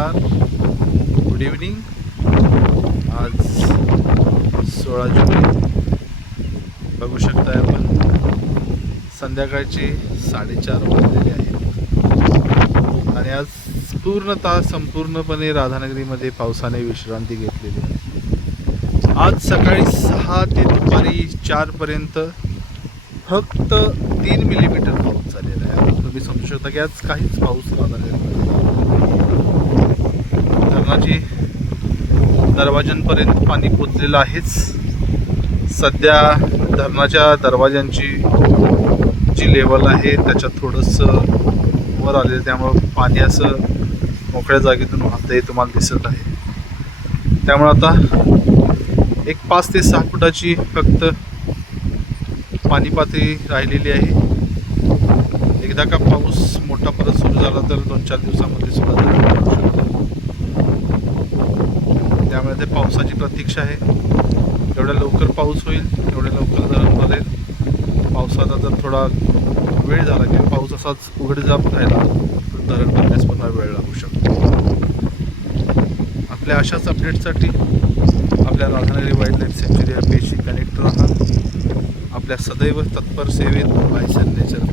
नमस्कार. Good evening आज सोळा जुलै बघू शकताय आपण. संध्याकाळचे साडेचार वाजलेले आहेत. आणि आज पूर्णतः संपूर्णपणे राधानगरीमध्ये पावसाने विश्रांती घेतलेली आहे. आज सकाळी सहा ते दुपारी चारपर्यंत फक्त तीन मिलीमीटर पाऊस झालेला आहे. तुम्ही समजू शकता की आज काहीच पाऊस राधानगरीमध्ये दरवाजांपर्यंत पाणी पोचलेलं आहेच. सध्या धरणाच्या दरवाज्यांची जी लेवल आहे त्याच्यात थोडंसं वर आलेलं आहे, त्यामुळं पाणी असं मोकळ्या जागेतून वाहतंही तुम्हाला दिसत आहे. त्यामुळं आता एक पाच ते सहा फुटाची फक्त पाणी पातळी राहिलेली आहे. एकदा का पाऊस मोठा परत सुरू झाला तर दोन चार दिवसामध्ये सुरू झाला भरू शकतं. त्यामुळे ते पावसाची प्रतीक्षा आहे. जेवढ्या लवकर पाऊस होईल तेवढ्या लवकर धरण भरेल पावसाचा जर थोडा वेळ झाला की पाऊस असाच उघडझाप राहिला तर धरण भरण्यास पुन्हा वेळ लागू शकतो. आपल्या अशाच अपडेटसाठी आपल्या राधानगरी वाईल्ड लाईफ सेंच्युरी या पेशी कनेक्ट राहा. आपल्या सदैव तत्पर सेवेत बायसन नेचर